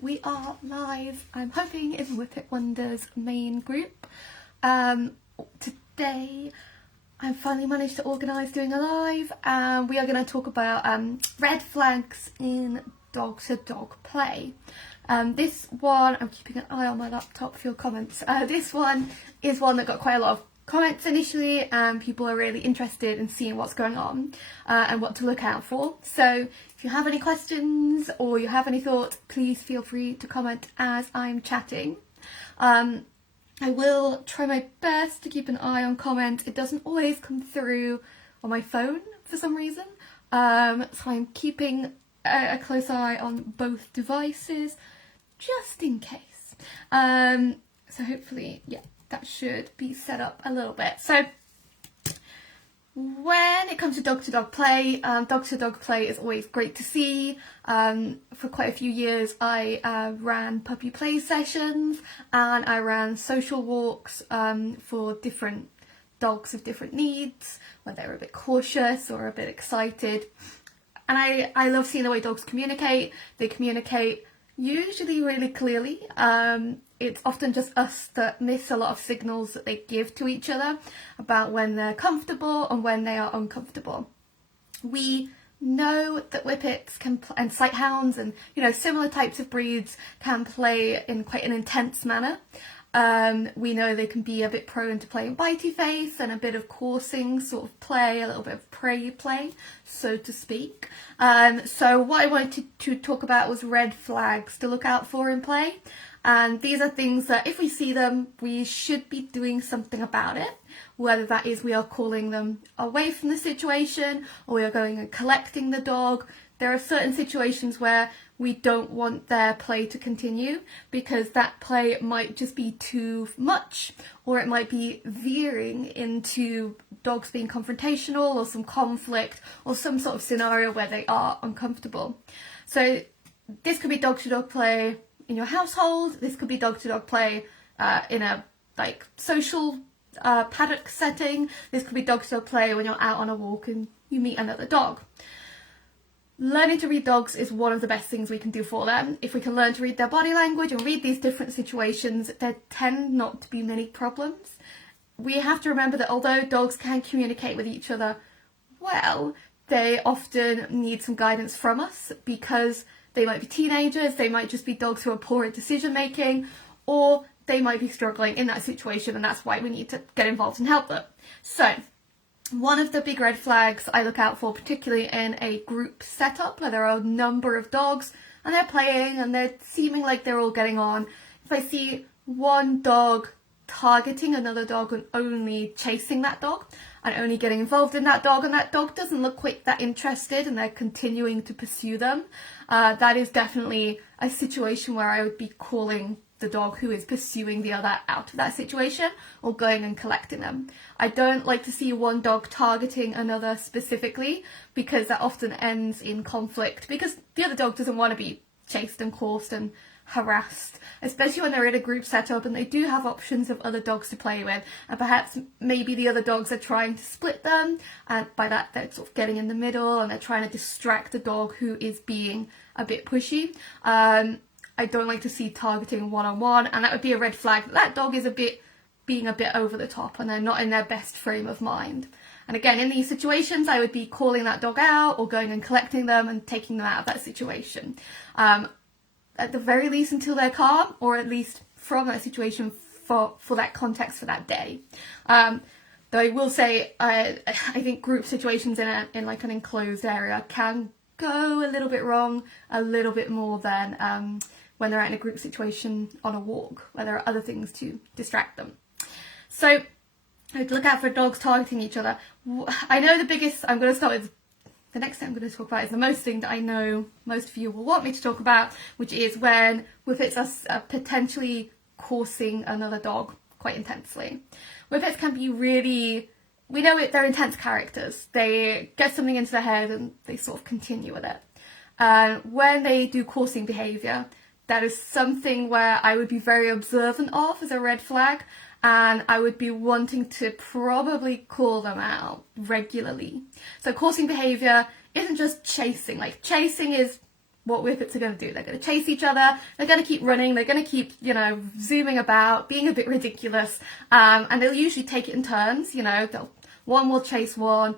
we are live, I'm hoping, in Whippet Wonders main group. Today I finally managed to organise doing a live, and we are going to talk about red flags in dog-to-dog play. This one, I'm keeping an eye on my laptop for your comments. This one is one that got quite a lot of comments initially, and people are really interested in seeing what's going on and what to look out for. So if you have any questions or you have any thoughts, please feel free to comment as I'm chatting. I will try my best to keep an eye on comments. It doesn't always come through on my phone for some reason, so I'm keeping a close eye on both devices just in case. So hopefully, yeah, that should be set up a little bit. So when it comes to dog-to-dog play is always great to see. For quite a few years I ran puppy play sessions, and I ran social walks for different dogs of different needs, whether they're a bit cautious or a bit excited. And I love seeing the way dogs communicate. They communicate usually really clearly. It's often just us that miss a lot of signals that they give to each other about when they're comfortable and when they are uncomfortable. We know that Whippets and Sighthounds and similar types of breeds can play in quite an intense manner. We know they can be a bit prone to playing bitey face and a bit of coursing sort of play, a little bit of prey play, so to speak. So what I wanted to talk about was red flags to look out for in play. And these are things that if we see them, we should be doing something about it. Whether that is we are calling them away from the situation, or we are going and collecting the dog. There are certain situations where we don't want their play to continue because that play might just be too much, or it might be veering into dogs being confrontational or some conflict or some sort of scenario where they are uncomfortable. So this could be dog-to-dog play in your household. This could be dog-to-dog play in a social paddock setting. This could be dog-to-dog play when you're out on a walk and you meet another dog. Learning to read dogs is one of the best things we can do for them. If we can learn to read their body language and read these different situations, there tend not to be many problems. We have to remember that although dogs can communicate with each other well, they often need some guidance from us because they might be teenagers, they might just be dogs who are poor at decision making, or they might be struggling in that situation, and that's why we need to get involved and help them. So one of the big red flags I look out for, particularly in a group setup where there are a number of dogs and they're playing and they're seeming like they're all getting on. If I see one dog targeting another dog and only chasing that dog and only getting involved in that dog, and that dog doesn't look quite that interested and they're continuing to pursue them, that is definitely a situation where I would be calling the dog who is pursuing the other out of that situation or going and collecting them. I don't like to see one dog targeting another specifically because that often ends in conflict because the other dog doesn't want to be chased and coursed and harassed, especially when they're in a group setup and they do have options of other dogs to play with, and perhaps maybe the other dogs are trying to split them, and by that they're sort of getting in the middle and they're trying to distract the dog who is being a bit pushy. I don't like to see targeting one-on-one, and that would be a red flag that dog is being a bit over the top and they're not in their best frame of mind. And again, in these situations, I would be calling that dog out or going and collecting them and taking them out of that situation. At the very least until they're calm, or at least from that situation for that context for that day. Though I will say, I think group situations in like an enclosed area can go a little bit wrong, a little bit more than when they're out in a group situation on a walk, where there are other things to distract them. So I'd look out for dogs targeting each other. I know the biggest, I'm going to start with, the next thing I'm going to talk about is the most thing that I know most of you will want me to talk about, which is when Whippets are potentially coursing another dog quite intensely. Whippets can be really, we know they're intense characters. They get something into their head and they sort of continue with it. When they do coursing behaviour, that is something where I would be very observant of as a red flag, and I would be wanting to probably call them out regularly. So coursing behaviour isn't just chasing. Like, chasing is what Whippets are going to do. They're going to chase each other, they're going to keep running, they're going to keep, you know, zooming about, being a bit ridiculous, and they'll usually take it in turns, you know, one will chase one,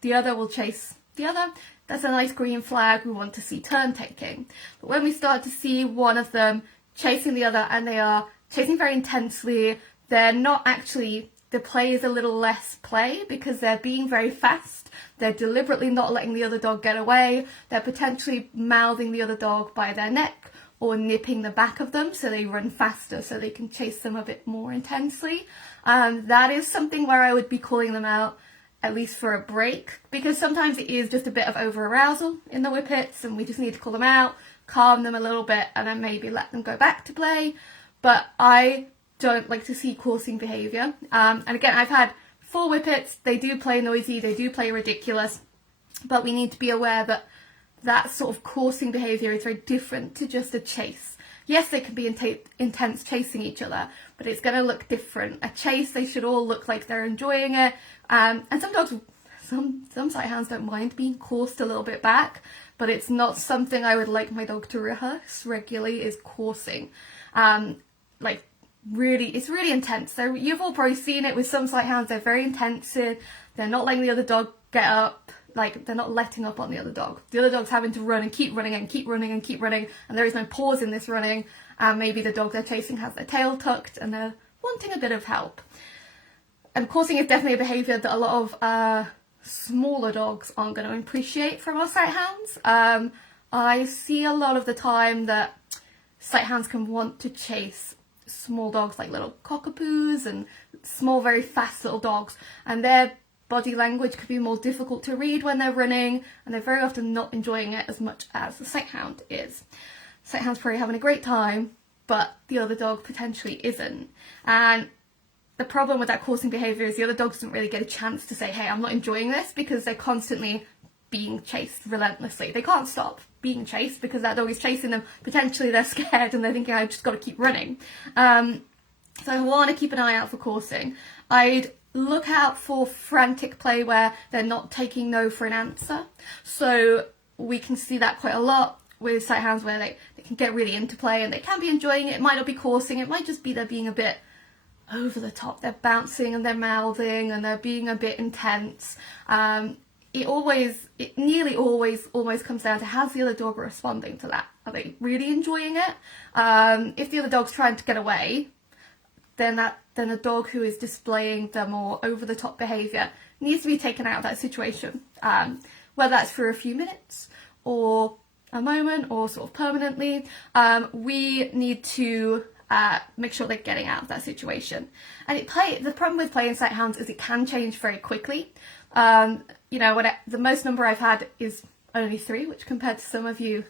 the other will chase the other. That's a nice green flag, we want to see turn taking. But when we start to see one of them chasing the other and they are chasing very intensely, they're not actually, the play is a little less play because they're being very fast. They're deliberately not letting the other dog get away. They're potentially mouthing the other dog by their neck or nipping the back of them so they run faster so they can chase them a bit more intensely. That is something where I would be calling them out at least for a break, because sometimes it is just a bit of over arousal in the Whippets and we just need to call them out, calm them a little bit, and then maybe let them go back to play. But I don't like to see coursing behaviour. And again, I've had 4 Whippets, they do play noisy, they do play ridiculous, but we need to be aware that that sort of coursing behaviour is very different to just a chase. Yes, they can be intense chasing each other, but it's going to look different. A chase, they should all look like they're enjoying it. And some dogs, some sighthounds don't mind being coursed a little bit back, but it's not something I would like my dog to rehearse regularly, is coursing. Like, really, it's really intense. So you've all probably seen it with some sighthounds. They're very intensive. They're not letting the other dog get up. Like, they're not letting up on the other dog. The other dog's having to run and keep running and keep running and keep running, and there is no pause in this running. And maybe the dog they're chasing has their tail tucked and they're wanting a bit of help. And coursing is definitely a behaviour that a lot of smaller dogs aren't going to appreciate from our sighthounds. I see a lot of the time that sighthounds can want to chase small dogs like little cockapoos and small, very fast little dogs, and their body language could be more difficult to read when they're running, and they're very often not enjoying it as much as the sighthound is. Sighthound's probably having a great time, but the other dog potentially isn't. And the problem with that coursing behaviour is the other dog doesn't really get a chance to say, hey, I'm not enjoying this, because they're constantly being chased relentlessly. They can't stop being chased because that dog is chasing them. Potentially they're scared and they're thinking, I've just got to keep running. So I want to keep an eye out for coursing. I'd look out for frantic play where they're not taking no for an answer. So we can see that quite a lot with sighthounds where they can get really into play and they can be enjoying it. It might not be coursing, it might just be they're being a bit over the top. They're bouncing and they're mouthing and they're being a bit intense. It nearly always almost comes down to, how's the other dog responding to that? Are they really enjoying it? If the other dog's trying to get away, then a dog who is displaying the more over the top behaviour needs to be taken out of that situation. Whether that's for a few minutes or a moment or sort of permanently, we need to make sure they're getting out of that situation. And the problem with play in sighthounds is it can change very quickly. You know, the most number I've had is only 3, which compared to some of you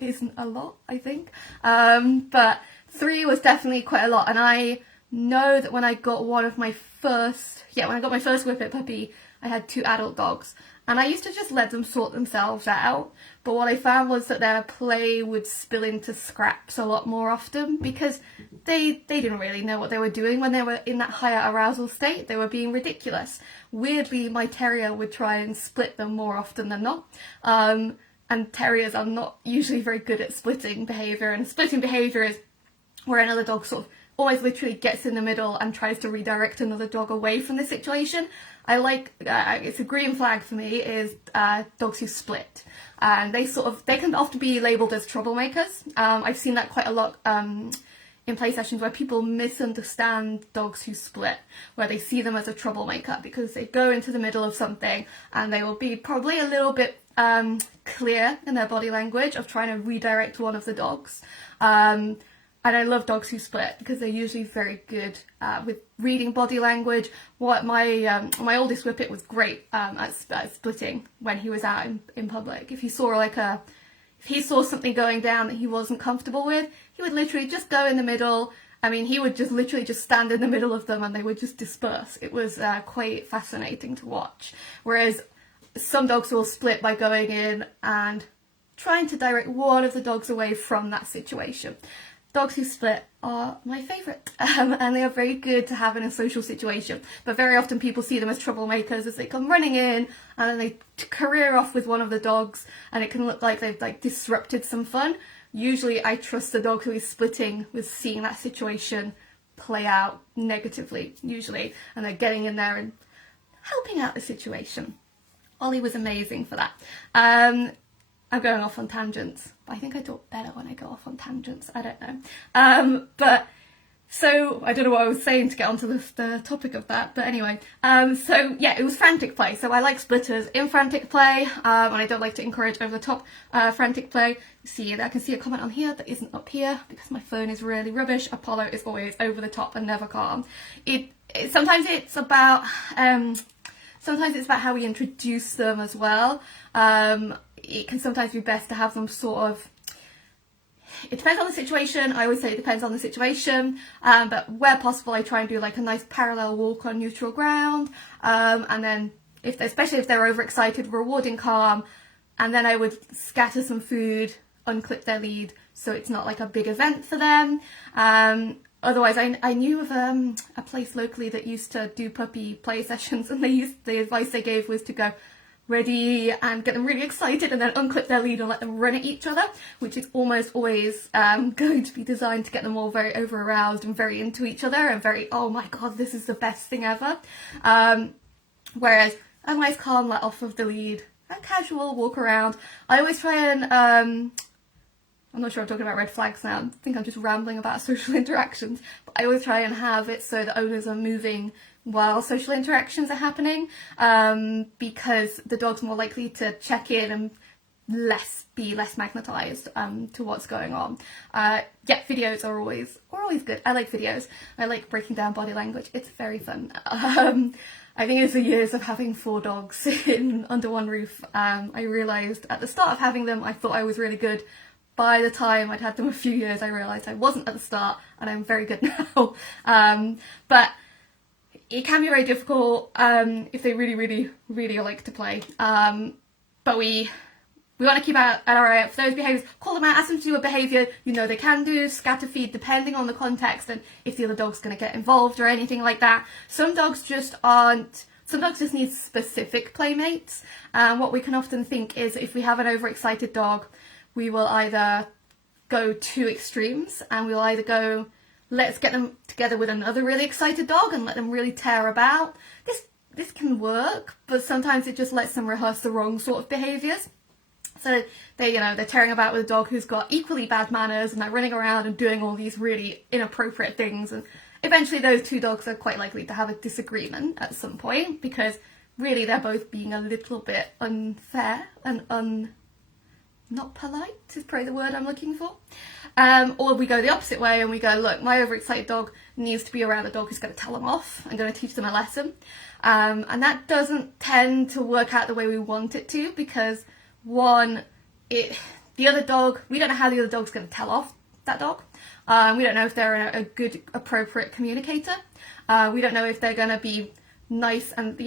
isn't a lot, I think. But 3 was definitely quite a lot. And I know that when I got my first Whippet puppy, I had 2 adult dogs. And I used to just let them sort themselves out. But what I found was that their play would spill into scraps a lot more often because they didn't really know what they were doing when they were in that higher arousal state. They were being ridiculous. Weirdly, my terrier would try and split them more often than not. And terriers are not usually very good at splitting behaviour. And splitting behaviour is where another dog sort of always literally gets in the middle and tries to redirect another dog away from the situation. It's a green flag for me, is dogs who split. And they can often be labelled as troublemakers. I've seen that quite a lot in play sessions where people misunderstand dogs who split, where they see them as a troublemaker because they go into the middle of something and they will be probably a little bit clear in their body language of trying to redirect one of the dogs. And I love dogs who split because they're usually very good with reading body language. My oldest Whippet was great at splitting when he was out in public. If he saw something going down that he wasn't comfortable with, he would literally just go in the middle. I mean, he would just literally just stand in the middle of them and they would just disperse. It was quite fascinating to watch. Whereas some dogs will split by going in and trying to direct one of the dogs away from that situation. dogs who split are my favourite, and they are very good to have in a social situation. But very often people see them as troublemakers as they come running in, and then they career off with one of the dogs, and it can look like they've like disrupted some fun. Usually I trust the dog who is splitting with seeing that situation play out negatively, usually, and they're getting in there and helping out the situation. Ollie was amazing for that. I'm going off on tangents, but I think I talk better when I go off on tangents. I don't know. But so I don't know what I was saying to get onto the topic of that. But anyway, so yeah, it was frantic play. So I like splitters in frantic play, and I don't like to encourage over the top frantic play. See, I can see a comment on here that isn't up here because my phone is really rubbish. Apollo is always over the top and never calm. Sometimes it's about how we introduce them as well. It can sometimes be best to have them sort of, it depends on the situation. I always say it depends on the situation, but where possible I try and do like a nice parallel walk on neutral ground, and then especially if they're overexcited, rewarding calm, and then I would scatter some food, unclip their lead so it's not like a big event for them. Otherwise, I knew of a place locally that used to do puppy play sessions, and the advice they gave was to go ready and get them really excited and then unclip their lead and let them run at each other, which is almost always going to be designed to get them all very over aroused and very into each other and very, oh my god, this is the best thing ever. Whereas a nice calm let off of the lead, a casual walk around. I always try and I'm not sure I'm talking about red flags now. I think I'm just rambling about social interactions. But I always try and have it so the owners are moving while social interactions are happening, because the dog's more likely to check in and be less magnetised to what's going on. Yeah, videos are always good. I like videos. I like breaking down body language. It's very fun. I think it's the years of having 4 dogs under one roof. I realised at the start of having them, I thought I was really good. By the time I'd had them a few years, I realised I wasn't at the start, and I'm very good now. But it can be very difficult if they really, really, really like to play. But we want to keep an eye out for those behaviours. Call them out, ask them to do a behaviour you know they can do, scatter feed depending on the context and if the other dog's going to get involved or anything like that. Some dogs just need specific playmates. What we can often think is if we have an overexcited dog, we will either go to extremes, and we'll either go, let's get them together with another really excited dog and let them really tear about. This can work, but sometimes it just lets them rehearse the wrong sort of behaviours. So they're tearing about with a dog who's got equally bad manners, and they're running around and doing all these really inappropriate things, and eventually those 2 dogs are quite likely to have a disagreement at some point, because really they're both being a little bit unfair and not polite is probably the word I'm looking for. Or we go the opposite way and we go, look, my overexcited dog needs to be around a dog who's going to tell them off and going to teach them a lesson. And that doesn't tend to work out the way we want it to, because the other dog, we don't know how the other dog's going to tell off that dog. We don't know if they're a good, appropriate communicator. We don't know if they're going to be nice and,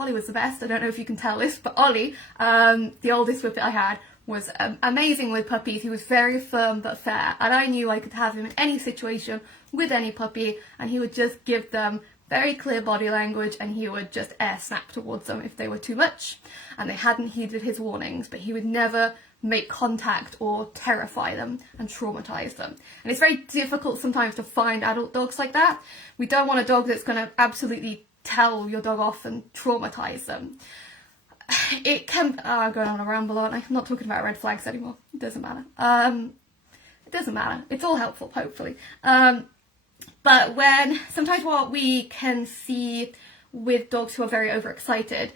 Ollie was the best. I don't know if you can tell this, but Ollie, the oldest Whippet I had, was amazing with puppies. He was very firm but fair, and I knew I could have him in any situation with any puppy, and he would just give them very clear body language, and he would just air snap towards them if they were too much and they hadn't heeded his warnings, but he would never make contact or terrify them and traumatise them. And it's very difficult sometimes to find adult dogs like that. We don't want a dog that's going to absolutely tell your dog off and traumatise them. It can... I'm going on a ramble, aren't I? I'm not talking about red flags anymore. It doesn't matter. It doesn't matter. It's all helpful, hopefully. But sometimes what we can see with dogs who are very overexcited,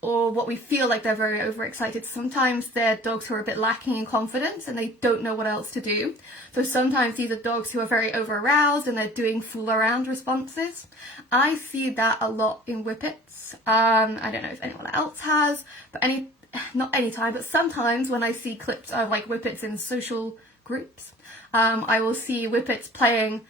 or what we feel like they're very overexcited, sometimes they're dogs who are a bit lacking in confidence and they don't know what else to do. So sometimes these are dogs who are very over-aroused and they're doing fool-around responses. I see that a lot in Whippets. I don't know if anyone else has, but not any time, but sometimes when I see clips of like Whippets in social groups, I will see Whippets playing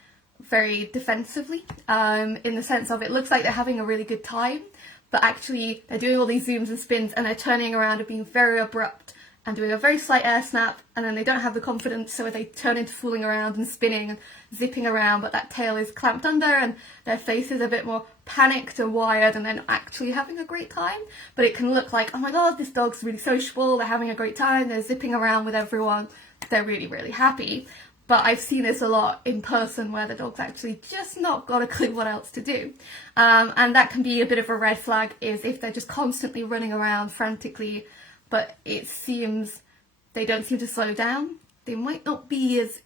very defensively, in the sense of it looks like they're having a really good time, but actually they're doing all these zooms and spins and they're turning around and being very abrupt and doing a very slight air snap, and then they don't have the confidence, so they turn into fooling around and spinning and zipping around, but that tail is clamped under and their face is a bit more panicked and wired, and they're not actually having a great time. But it can look like, oh my god, this dog's really sociable, they're having a great time, they're zipping around with everyone, they're really, really happy. But I've seen this a lot in person where the dog's actually just not got a clue what else to do. And that can be a bit of a red flag, is if they're just constantly running around frantically, but it seems they don't seem to slow down. They might not be as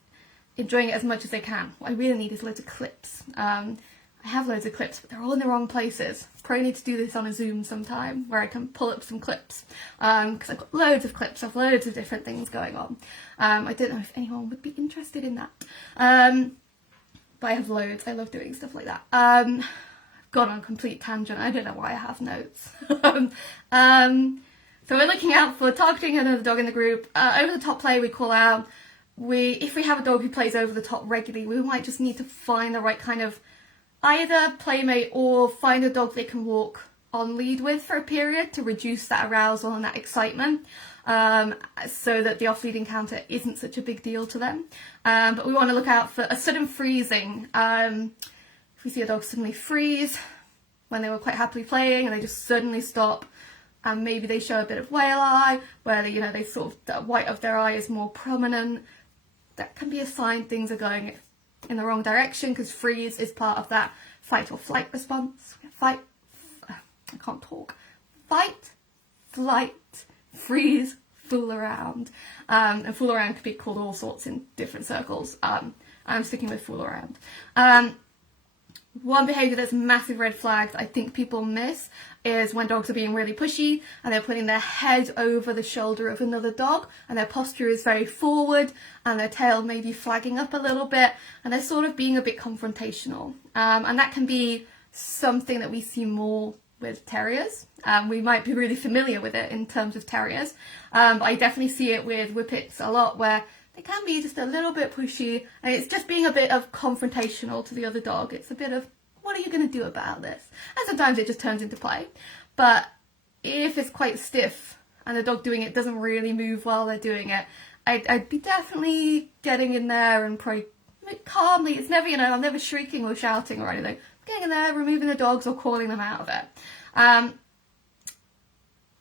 enjoying it as much as they can. What I really need is loads of clips. I have loads of clips, but they're all in the wrong places. Probably need to do this on a Zoom sometime where I can pull up some clips, because I've got loads of clips of loads of different things going on. I don't know if anyone would be interested in that, but I have loads. I love doing stuff like that. I've gone on a complete tangent. I don't know why I have notes. So we're looking out for targeting another dog in the group. Over the top play we call out. If we have a dog who plays over the top regularly, we might just need to find the right kind of either playmate or find a dog they can walk on lead with for a period to reduce that arousal and that excitement, so that the off-lead encounter isn't such a big deal to them. But we want to look out for a sudden freezing. If we see a dog suddenly freeze when they were quite happily playing and they just suddenly stop, and maybe they show a bit of whale eye where they sort of, the white of their eye is more prominent, that can be a sign things are going in the wrong direction, because freeze is part of that fight or flight response. I can't talk. Fight, flight, freeze, fool around. And fool around could be called all sorts in different circles. I'm sticking with fool around. One behaviour that's a massive red flag that I think people miss is when dogs are being really pushy and they're putting their head over the shoulder of another dog, and their posture is very forward and their tail may be flagging up a little bit, and they're sort of being a bit confrontational. And that can be something that we see more with terriers. We might be really familiar with it in terms of terriers, but I definitely see it with whippets a lot, where they can be just a little bit pushy, and it's just being a bit of confrontational to the other dog. It's a bit of, what are you going to do about this? And sometimes it just turns into play. But if it's quite stiff and the dog doing it doesn't really move while they're doing it, I'd be definitely getting in there and probably calmly, it's never, I'm never shrieking or shouting or anything. Getting in there, removing the dogs or calling them out of it.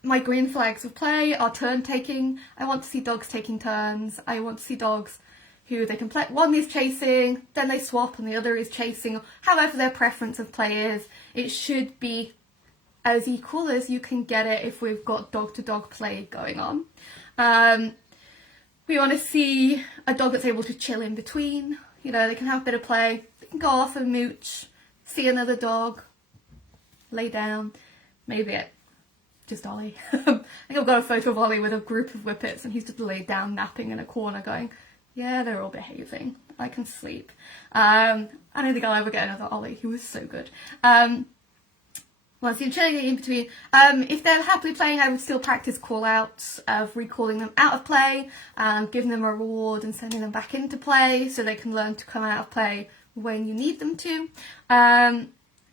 My green flags of play are turn taking. I want to see dogs taking turns. I want to see dogs who they can play. One is chasing, then they swap, and the other is chasing. However their preference of play is, it should be as equal as you can get it if we've got dog-to-dog play going on. We want to see a dog that's able to chill in between. They can have a bit of play. They can go off and mooch, see another dog, lay down, maybe it. Just Ollie. I think I've got a photo of Ollie with a group of whippets, and he's just laid down napping in a corner going, yeah, they're all behaving. I can sleep. I don't think I'll ever get another Ollie. He was so good. Once you're chilling in between, if they're happily playing, I would still practice call-outs of recalling them out of play, giving them a reward and sending them back into play so they can learn to come out of play when you need them to.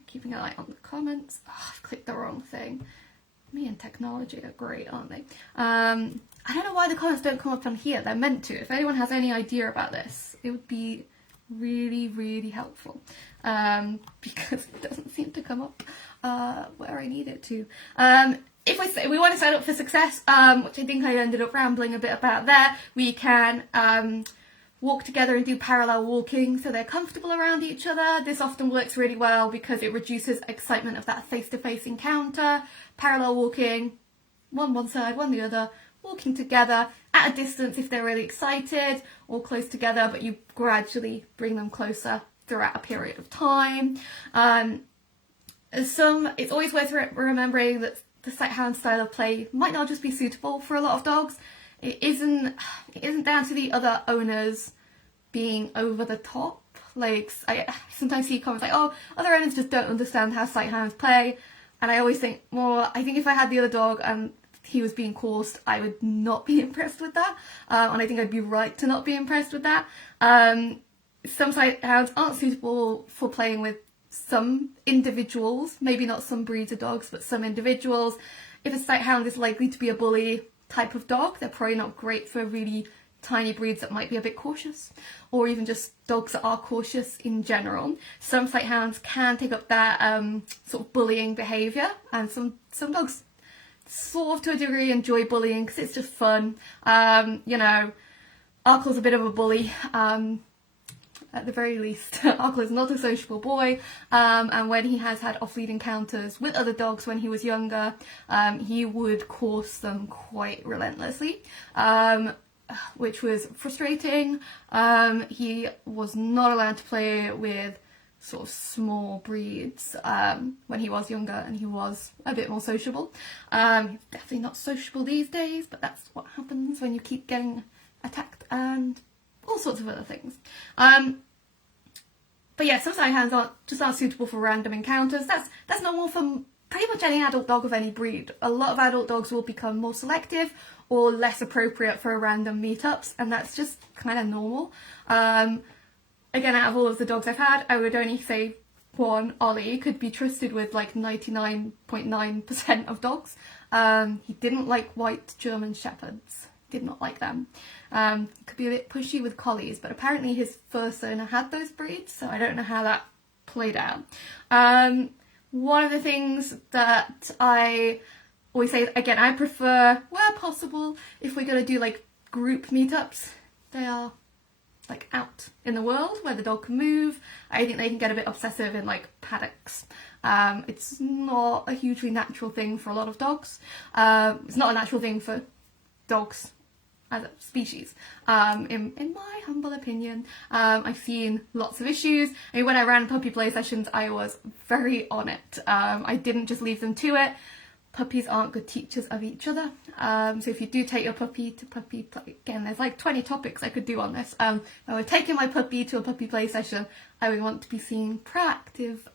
Keeping an eye on the comments. Oh, I've clicked the wrong thing. Me and technology are great, aren't they? I don't know why the comments don't come up on here. They're meant to. If anyone has any idea about this, it would be really, really helpful, because it doesn't seem to come up where I need it to. If we want to sign up for success, which I think I ended up rambling a bit about there, we can walk together and do parallel walking so they're comfortable around each other. This often works really well because it reduces excitement of that face-to-face encounter. Parallel walking, one side, one the other, walking together at a distance if they're really excited, or close together, but you gradually bring them closer throughout a period of time. It's always worth remembering that the sight hound style of play might not just be suitable for a lot of dogs. It isn't down to the other owners being over the top. Like, I sometimes see comments like, oh, other owners just don't understand how sight hounds play. And I always think, well, I think if I had the other dog and he was being coursed, I would not be impressed with that. And I think I'd be right to not be impressed with that. Some sight hounds aren't suitable for playing with some individuals, maybe not some breeds of dogs, but some individuals. If a sight hound is likely to be a bully, type of dog. They're probably not great for really tiny breeds that might be a bit cautious, or even just dogs that are cautious in general. Some sighthounds can take up that sort of bullying behaviour, and some dogs sort of to a degree enjoy bullying because it's just fun. You know, Arkle's a bit of a bully, at the very least. Arkle is not a sociable boy, and when he has had off-lead encounters with other dogs when he was younger, he would course them quite relentlessly, which was frustrating. He was not allowed to play with sort of small breeds when he was younger, and he was a bit more sociable. Definitely not sociable these days, but that's what happens when you keep getting attacked and all sorts of other things. But yeah, some sighthounds aren't suitable for random encounters. That's normal for pretty much any adult dog of any breed. A lot of adult dogs will become more selective or less appropriate for random meetups, and that's just kind of normal. Again, out of all of the dogs I've had, I would only say one, Ollie, could be trusted with like 99.9% of dogs. He didn't like white German Shepherds. Did not like them. Could be a bit pushy with collies, but apparently his first owner had those breeds, so I don't know how that played out. One of the things that I always say, again, I prefer, where possible, if we're going to do like group meetups, they are like out in the world where the dog can move. I think they can get a bit obsessive in like paddocks. It's not a hugely natural thing for a lot of dogs. It's not a natural thing for dogs as a species, in my humble opinion. I've seen lots of issues. I mean, when I ran puppy play sessions, I was very on it. I didn't just leave them to it. Puppies aren't good teachers of each other. So if you do take your puppy to puppy play, again, there's like 20 topics I could do on this. If I were taking my puppy to a puppy play session, I would want to be seeing proactive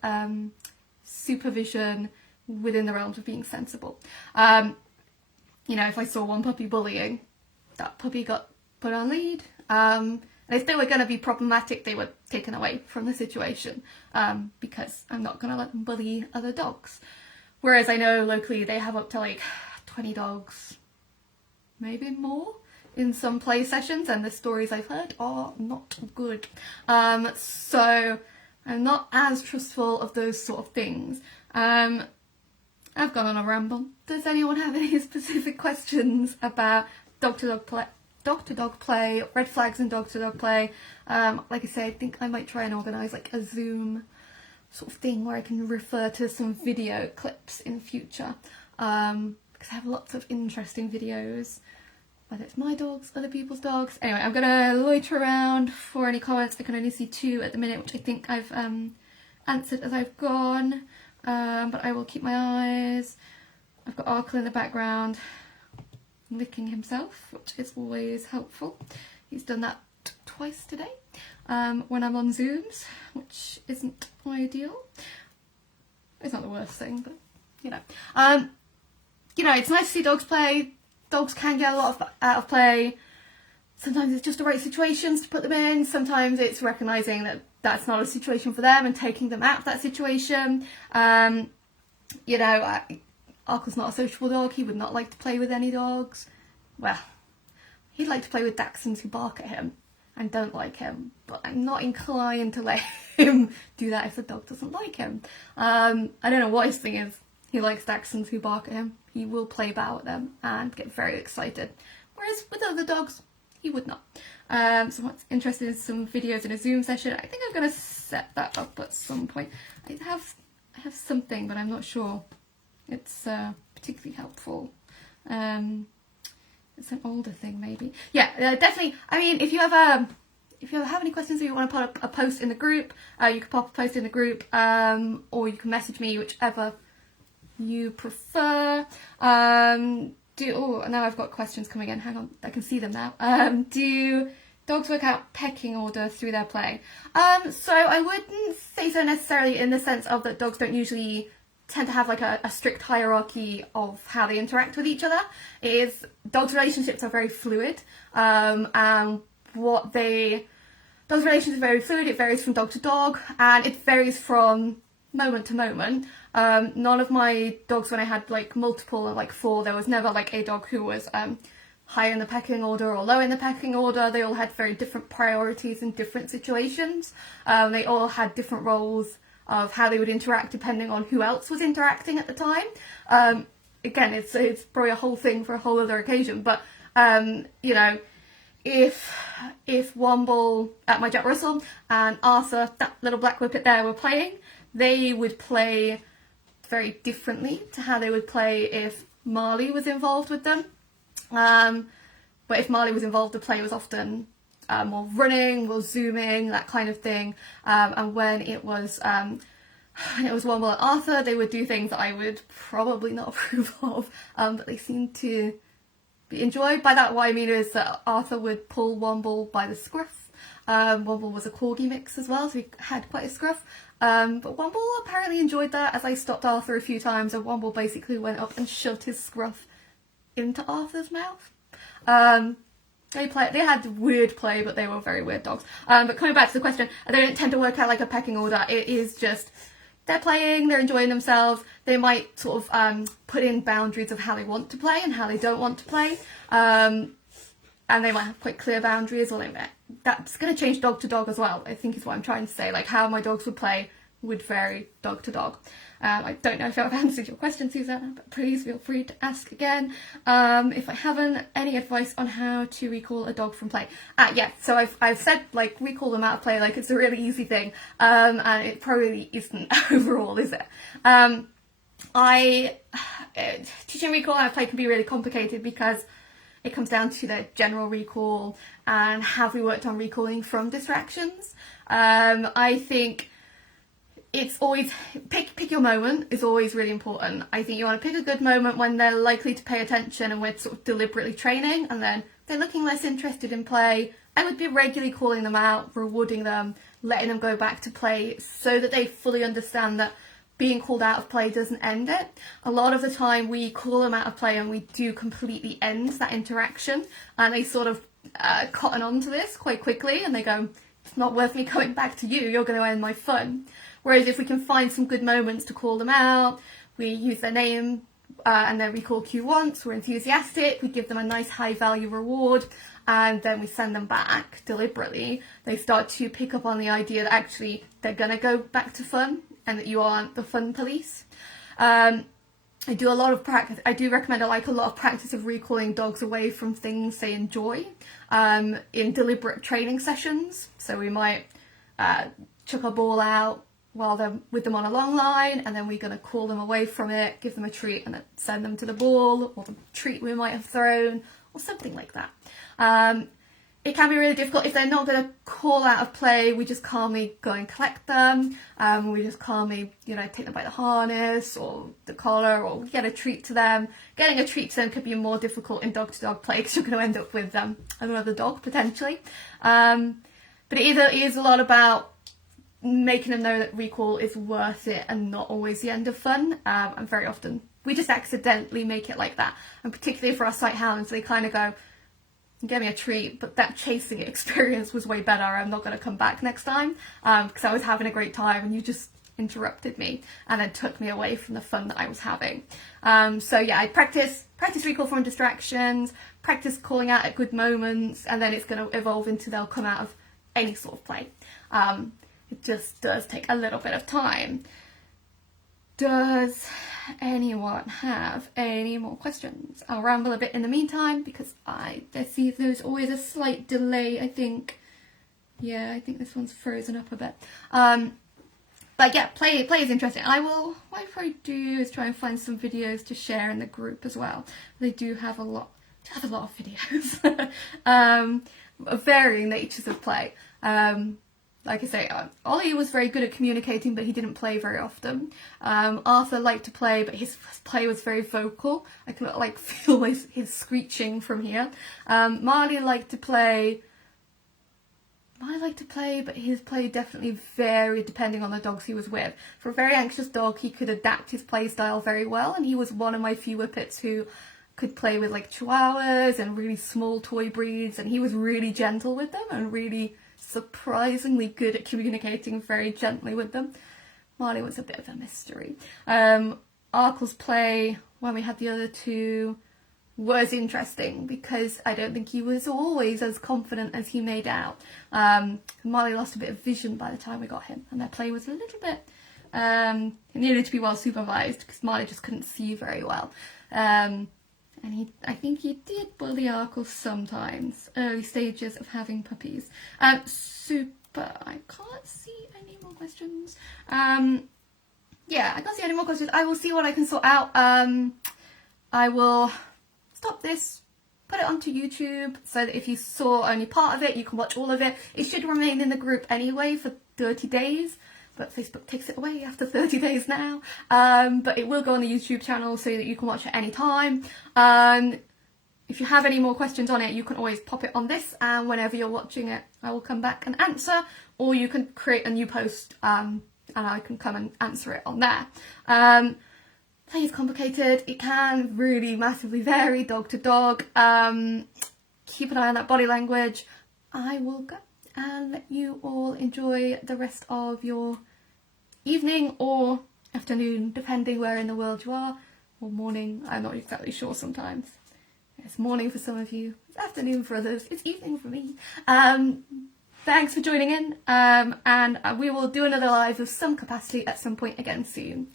supervision within the realms of being sensible. You know, if I saw one puppy bullying, that puppy got put on lead. And if they were going to be problematic, they were taken away from the situation, because I'm not going to let them bully other dogs. Whereas I know locally they have up to like 20 dogs, maybe more, in some play sessions, and the stories I've heard are not good. So I'm not as trustful of those sort of things. I've gone on a ramble. Does anyone have any specific questions about dog-to-dog play, red flags in dog-to-dog play? Like I say, I think I might try and organise like a Zoom sort of thing where I can refer to some video clips in future, because I have lots of interesting videos, whether it's my dogs, other people's dogs. Anyway, I'm gonna loiter around for any comments. I can only see 2 at the minute, which I think I've answered as I've gone, but I will keep my eyes. I've got Arkle in the background licking himself, which is always helpful. He's done that twice today when I'm on Zooms, which isn't ideal. It's not the worst thing, but you know, it's nice to see dogs play. Dogs can get a lot out of play. Sometimes it's just the right situations to put them in. Sometimes it's recognising that that's not a situation for them and taking them out of that situation. Arkle's not a sociable dog. He would not like to play with any dogs. Well, he'd like to play with Dachshunds who bark at him and don't like him, but I'm not inclined to let him do that if the dog doesn't like him. I don't know what his thing is. He likes Dachshunds who bark at him. He will play bow at them and get very excited. Whereas with other dogs, he would not. So I'm interested in some videos in a Zoom session. I think I'm going to set that up at some point. I have something, but I'm not sure it's particularly helpful. It's an older thing, maybe. Yeah, definitely. I mean, if you ever have any questions or you want to put up a post in the group, you can pop a post in the group, or you can message me, whichever you prefer. Now I've got questions coming in. Hang on, I can see them now. Do dogs work out pecking order through their play? So I wouldn't say so necessarily in the sense of that dogs don't usually tend to have like a strict hierarchy of how they interact with each other. Dogs' relationships are very fluid, and dogs' relationships are very fluid. It varies from dog to dog, and it varies from moment to moment. None of my dogs, when I had like multiple, like 4, there was never like a dog who was higher in the pecking order or low in the pecking order. They all had very different priorities in different situations. They all had different roles of how they would interact depending on who else was interacting at the time. Again, it's probably a whole thing for a whole other occasion, but you know, if Womble, my Jack Russell, and Arthur, that little black whippet there, were playing, they would play very differently to how they would play if Marley was involved with them. But if Marley was involved, the play was often more running, more zooming, that kind of thing. And when it was Womble and Arthur, they would do things that I would probably not approve of, but they seemed to be enjoyed. By that, what I mean is that Arthur would pull Womble by the scruff. Womble was a corgi mix as well, so he had quite a scruff. But Womble apparently enjoyed that, as I stopped Arthur a few times, and Womble basically went up and shoved his scruff into Arthur's mouth. They had weird play, but they were very weird dogs. But coming back to the question, they don't tend to work out like a pecking order. It is just, they're playing, they're enjoying themselves. They might sort of put in boundaries of how they want to play and how they don't want to play. And they might have quite clear boundaries, or that's going to change dog to dog as well, I think is what I'm trying to say. Like, how my dogs would play would vary dog to dog. I don't know if I've answered your question, Susanna, but please feel free to ask again. If I haven't, any advice on how to recall a dog from play? Yeah, so I've said, like, recall them out of play, like it's a really easy thing, and it probably isn't overall, is it? Teaching recall out of play can be really complicated because it comes down to the general recall and have we worked on recalling from distractions. I think it's always, pick your moment is always really important. I think you want to pick a good moment when they're likely to pay attention and we're sort of deliberately training, and then they're looking less interested in play. I would be regularly calling them out, rewarding them, letting them go back to play so that they fully understand that being called out of play doesn't end it. A lot of the time we call them out of play and we do completely end that interaction, and they sort of cotton on to this quite quickly and they go, it's not worth me coming back to you, you're going to end my fun. Whereas if we can find some good moments to call them out, we use their name and their recall cue once, we're enthusiastic, we give them a nice high value reward, and then we send them back deliberately, they start to pick up on the idea that actually they're going to go back to fun and that you aren't the fun police. I do a lot of practice. I do recommend a lot of practice of recalling dogs away from things they enjoy in deliberate training sessions. So we might chuck a ball out while they're with them on a long line, and then we're going to call them away from it, give them a treat, and then send them to the ball or the treat we might have thrown or something like that. It can be really difficult if they're not going to call out of play. We just calmly go and collect them. We just calmly, take them by the harness or the collar, or get a treat to them. Getting a treat to them could be more difficult in dog-to-dog play because you're going to end up with another dog potentially. But it is a lot about making them know that recall is worth it and not always the end of fun. And very often we just accidentally make it like that. And particularly for our sight hounds, they kind of go, give me a treat, but that chasing experience was way better. I'm not going to come back next time because I was having a great time and you just interrupted me and then took me away from the fun that I was having. So yeah, I practice recall from distractions, practice calling out at good moments, and then it's going to evolve into they'll come out of any sort of play. It just does take a little bit of time. Does anyone have any more questions? I'll ramble a bit in the meantime because there's always a slight delay, I think. Yeah, I think this one's frozen up a bit. But yeah, play is interesting. What I probably do is try and find some videos to share in the group as well. They do have a lot of videos of varying natures of play. Like I say, Ollie was very good at communicating, but he didn't play very often. Arthur liked to play, but his play was very vocal. I can feel his screeching from here. Marley liked to play, but his play definitely varied depending on the dogs he was with. For a very anxious dog, he could adapt his play style very well, and he was one of my few Whippets who could play with Chihuahuas and really small toy breeds, and he was really gentle with them and really surprisingly good at communicating very gently with them. Marley was a bit of a mystery. Arkle's play, when we had the other two, was interesting because I don't think he was always as confident as he made out. Marley lost a bit of vision by the time we got him, and their play was a little bit, it needed to be well supervised because Marley just couldn't see very well. And I think he did bully Arkle sometimes, early stages of having puppies. Super, I can't see any more questions. Yeah, I can't see any more questions. I will see what I can sort out. I will stop this, put it onto YouTube so that if you saw only part of it, you can watch all of it. It should remain in the group anyway for 30 days, but Facebook takes it away after 30 days now. But it will go on the YouTube channel so that you can watch it any time. If you have any more questions on it, you can always pop it on this, and whenever you're watching it, I will come back and answer, or you can create a new post and I can come and answer it on there. Play is complicated. It can really massively vary dog to dog. Keep an eye on that body language. I will go and let you all enjoy the rest of your evening or afternoon, depending where in the world you are, or morning. I'm not exactly sure sometimes. It's morning for some of you, it's afternoon for others, it's evening for me. Thanks for joining in, and we will do another live of some capacity at some point again soon.